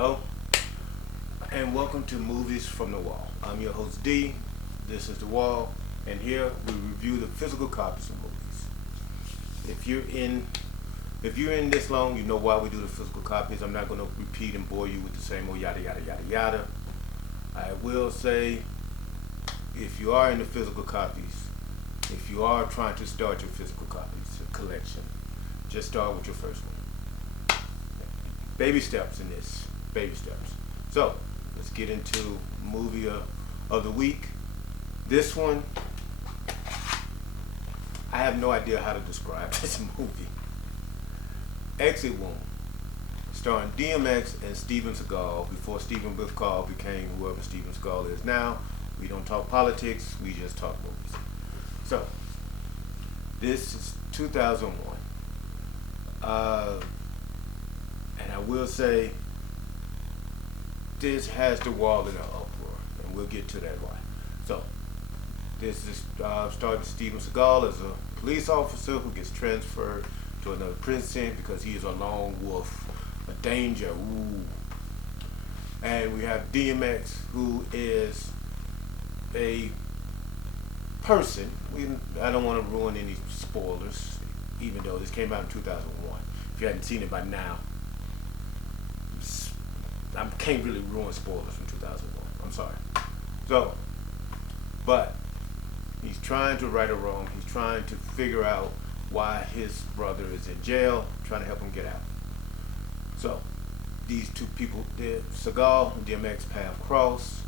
Hello, and welcome to Movies from the Wall. I'm your host D. This is The Wall, and here we review the physical copies of movies. If you're in, if you're in this long, you know why we do the physical copies. I'm not going to repeat and bore you with the same old yada yada yada yada. I will say, if you are in the physical copies, if you are trying to start your physical copies collection, just start with your first one. Baby steps in this. Baby steps. So let's get into movie of the week. This one, I have no idea how to describe this movie. Exit Wound, starring DMX and Steven Seagal before Steven Seagal became whoever Steven Seagal is now. We don't talk politics, we just talk movies. So, this is 2001. And I will say, this has the wall in an uproar, and we'll get to that why. So, this is starting Steven Seagal as a police officer who gets transferred to another prison because he is a lone wolf, a danger. Ooh. And we have DMX, who is a person. I don't want to ruin any spoilers, even though this came out in 2001. If you hadn't seen it by now, I can't really ruin spoilers from 2001. I'm sorry. So, but he's trying to right a wrong. He's trying to figure out why his brother is in jail, trying to help him get out. So, these two people, Seagal and DMX, path cross,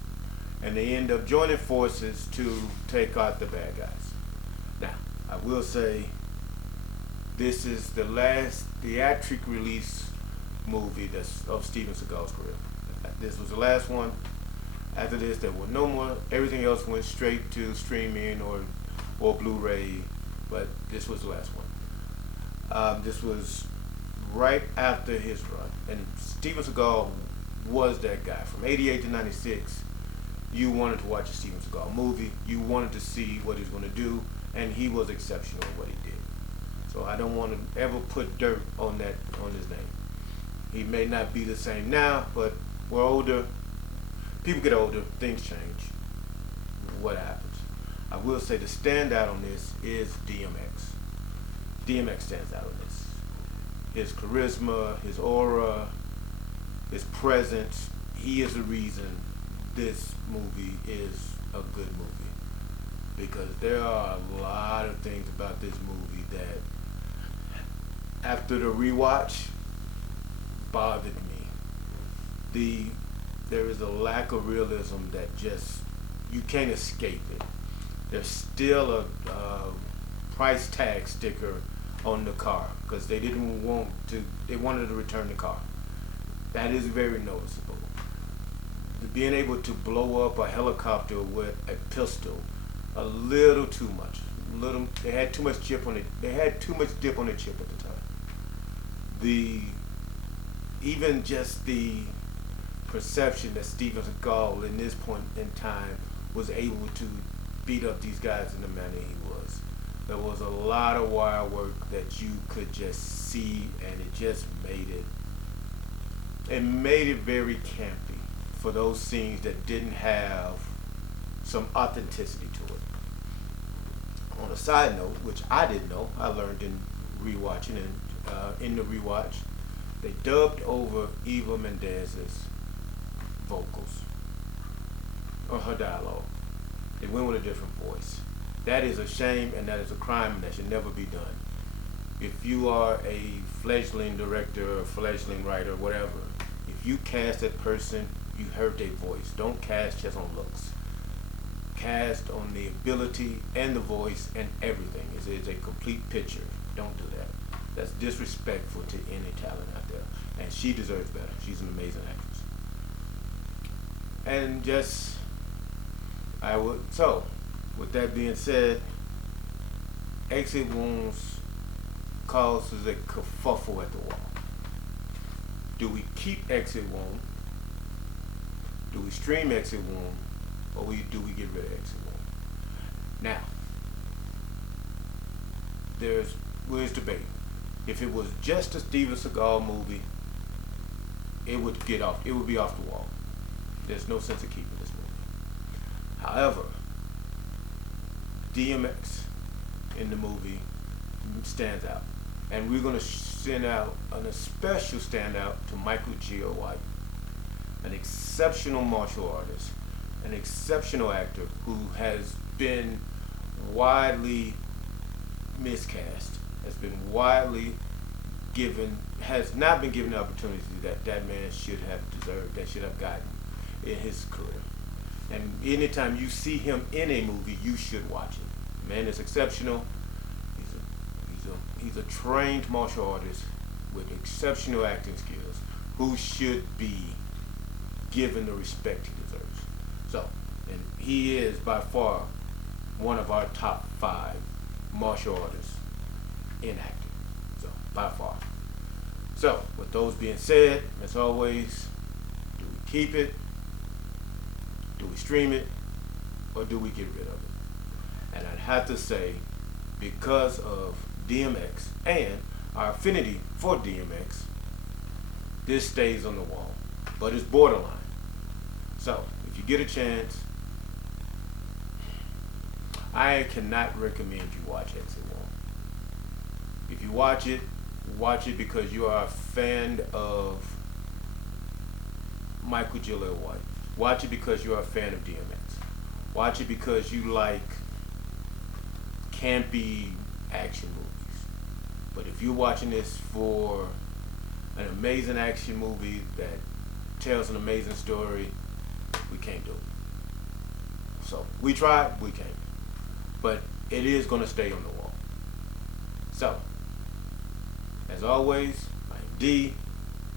and they end up joining forces to take out the bad guys. Now, I will say, this is the last theatric release movie that's of Steven Seagal's career. This was the last one. After this, there were no more. Everything else went straight to streaming or Blu-ray, but this was the last one. This was right after his run, and Steven Seagal was that guy. From '88 to '96, you wanted to watch a Steven Seagal movie. You wanted to see what he's going to do, and he was exceptional in what he did. So I don't want to ever put dirt on his name. He may not be the same now, but we're older. People get older, things change. What happens? I will say the standout on this is DMX. DMX stands out on this. His charisma, his aura, his presence, he is the reason this movie is a good movie. Because there are a lot of things about this movie that, after the rewatch, bothered me. There is a lack of realism that just, you can't escape it. There's still a price tag sticker on the car because they wanted to return the car. That is very noticeable. Being able to blow up a helicopter with a pistol, a little too much. They had too much chip on it. They had too much dip on the chip at the time. Even just the perception that Steven Seagal in this point in time was able to beat up these guys in the manner he was. There was a lot of wire work that you could just see, and it just made it very campy for those scenes that didn't have some authenticity to it. On a side note, which I didn't know, I learned in rewatching and in the rewatch, they dubbed over Eva Mendes's vocals or her dialogue. They went with a different voice. That is a shame, and that is a crime, and that should never be done. If you are a fledgling director or fledgling writer, whatever, if you cast that person, you heard their voice. Don't cast just on looks. Cast on the ability and the voice and everything. It's a complete picture. Don't do that. That's disrespectful to any talent out there. And she deserves better. She's an amazing actress. And so, with that being said, Exit Wounds causes a kerfuffle at the wall. Do we keep Exit Wound? Do we stream Exit Wound? Or do we get rid of Exit Wound? Now, there's debate. If it was just a Steven Seagal movie, it would be off the wall. There's no sense of keeping this movie. However, DMX in the movie stands out. And we're going to send out a special standout to Michael Jai White, an exceptional martial artist, an exceptional actor who has been widely miscast, has been widely has not been given the opportunity that that man should have deserved, that should have gotten in his career. And anytime you see him in a movie, you should watch it. The man is exceptional. He's a trained martial artist with exceptional acting skills who should be given the respect he deserves. So, and he is by far one of our top 5 martial artists in acting. So, by far. So, with those being said, as always, do we keep it? Do we stream it? Or do we get rid of it? And I'd have to say, because of DMX and our affinity for DMX, this stays on the wall, but it's borderline. So if you get a chance, I cannot recommend you watch Exit Wound. If you watch it because you are a fan of Michael Jai White. Watch it because you are a fan of DMX. Watch it because you like campy action movies. But if you're watching this for an amazing action movie that tells an amazing story, we can't do it. So we tried, we can't. But it is going to stay on the wall. So, as always, I'm D.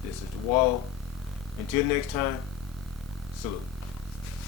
This is The Wall. Until next time, salute.